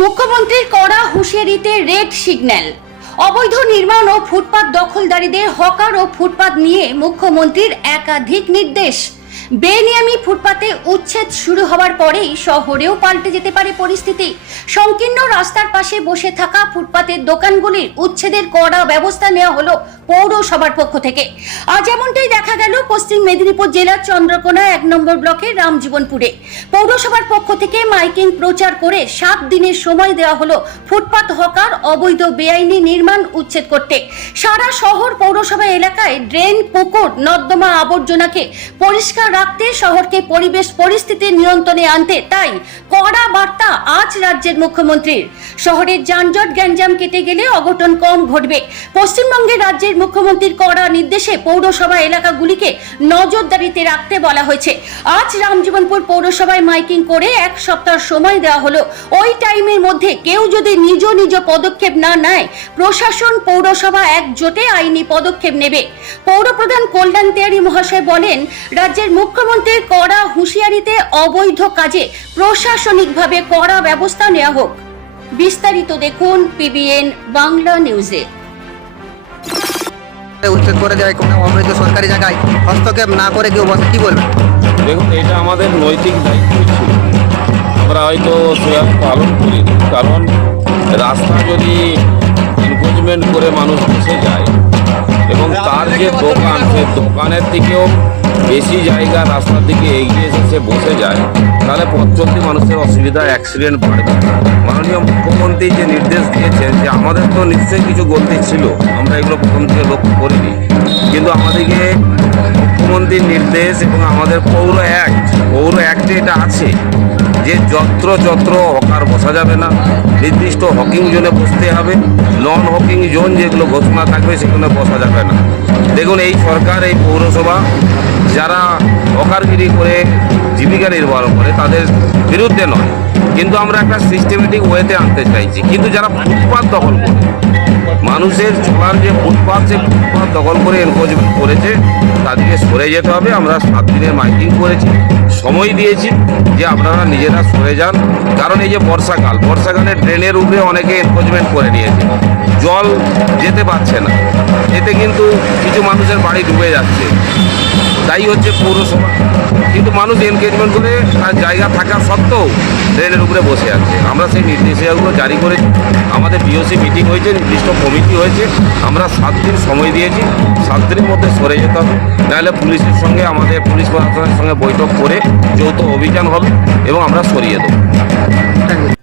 মুখ্যমন্ত্রীর কড়া হুঁশিয়ারিতে red signal. অবৈধ নির্মাণ ও ফুটপাত দখলদারীদের হকার ও ফুটপাত নিয়ে মুখ্যমন্ত্রীর একাধিক নির্দেশ। বেনিয়ামি ফুটপাতে উচ্ছেদ শুরু হওয়ার পরেই শহরেও পাল্টে যেতে পারে পরিস্থিতি। সংকীর্ণ রাস্তার পাশে বসে থাকা ফুটপাতের দোকানগুলির উচ্ছেদের কড়া ব্যবস্থা নেওয়া হলো পৌরসভার পক্ষ থেকে। আজ এমনটাই দেখা গেল, পশ্চিম মেদিনীপুর জেলার চন্দ্রকোনা এক নম্বর ব্লকের রামজীবনপুরে। পৌরসভার পক্ষ থেকে মাইকিং প্রচার করে সাত দিনের সময় দেওয়া হলো ফুটপাত হকার, অবৈধ বেআইনি নির্মাণ উচ্ছেদ করতে। সারা শহর পৌরসভা এলাকায় ড্রেন, পুকুর, নর্দমা আবর্জনাকে পরিষ্কার রাখতে শহরকে পরিবেশ পরিস্থিতি নিয়ন্ত্রণে আনতে। তাই কড়া বার্তা আজ রাজ্যের মুখ্যমন্ত্রীর। শহরের যানজট গ্যাঞ্জাম কেটে গেলে অঘটন কম ঘটবে। পশ্চিমবঙ্গের রাজ্যের মুখ্যমন্ত্রীর কড়া নির্দেশে পৌরসভা এলাকাগুলিকে নজরদারিতে রাখতে বলা হয়েছে। আজ রামজীবনপুর পৌরসভায় মাইকিং করে এক সপ্তাহ সময় দেওয়া হলো। ওই টাইমের মধ্যে কেউ যদি নিজ নিজ পদক্ষেপ না নেয়, প্রশাসন, পৌরসভা একজোটে আইনি পদক্ষেপ নেবে। পৌরপ্রধান কল্যাণ তেয়ারি মহাশয় বলেন, রাজ্যের মুখ্যমন্ত্রীর কড়া হুঁশিয়ারিতে অবৈধ কাজে প্রশাসনিকভাবে কড়া ব্যবস্থা নেওয়া হোক। বিস্তারিত দেখুন পিবিএন বাংলা নিউজে উচ্ছেদ করে দেয় কোনো অবৈধ সরকারি জায়গায়। হস্তক্ষেপ না করে কেউ বসে কি বলবে দেখুন এটা আমাদের নৈতিক দায়িত্ব ছিল। আমরা হয়তো সেভাবে পালন করি কারণ রাস্তা যদি এনক্রোচমেন্ট করে মানুষ বসে যায় এবং তার যে দোকান সে দোকানের দিকেও বেশি জায়গা রাস্তার দিকে এগিয়ে এসে সে বসে যায়, তাহলে পথ মানুষের অসুবিধা অ্যাক্সিডেন্ট বাড়বে মাননীয় মুখ্যমন্ত্রী যে নির্দেশ দিয়েছেন যে আমাদের তো নিশ্চয়ই কিছু গলতি ছিল, আমরা এগুলো প্রথম থেকে লক্ষ্য করিনি। কিন্তু আমাদেরকে মুখ্যমন্ত্রীর নির্দেশ এবং আমাদের পৌর অ্যাক্ট পৌর অ্যাক্টে এটা আছে। যে যত্র যত্র হকার বসা যাবে না। নির্দিষ্ট হকিং জোনে বসতে হবে। নন হকিং জোন যেগুলো ঘোষণা থাকবে সেখানে বসা যাবে না। দেখুন, এই সরকার, এই পৌরসভা, যারা হকারগিরি করে জীবিকা নির্বাহ করে তাদের বিরুদ্ধে নয়। কিন্তু আমরা একটা সিস্টেমেটিক ওয়েতে আনতে চাইছি। কিন্তু যারা ফুটপাত দখল করে, মানুষের চলার যে ফুটপাথ সে ফুটপাথ দখল করে এনক্রোচমেন্ট করেছে, তাদেরকে সরে যেতে হবে। আমরা সাত দিনের মাইকিং করেছি, সময় দিয়েছি যে আপনারা নিজেরা সরে যান। কারণ এই যে বর্ষাকাল, বর্ষাকালে ড্রেনের উপরে অনেকে এনক্রোচমেন্ট করে নিয়েছে। জল যেতে পারছে না। এতে কিন্তু কিছু মানুষের বাড়ি ডুবে যাচ্ছে। তাই হচ্ছে পৌরসভা। কিন্তু মানুষ এনগেজমেন্ট করে তার জায়গা থাকা সত্ত্বেও ট্রেনের উপরে বসে আছে। আমরা সেই নির্দেশিকাগুলো জারি করেছি। আমাদের বিওসি মিটিং হয়েছে, নির্দিষ্ট কমিটি হয়েছে। আমরা সাত দিন সময় দিয়েছি। সাত দিনের মধ্যে সরে যেতে হবে। নাহলে পুলিশের সঙ্গে, আমাদের পুলিশ প্রশাসনের সঙ্গে বৈঠক করে যৌথ অভিযান হবে এবং আমরা সরিয়ে দেবো।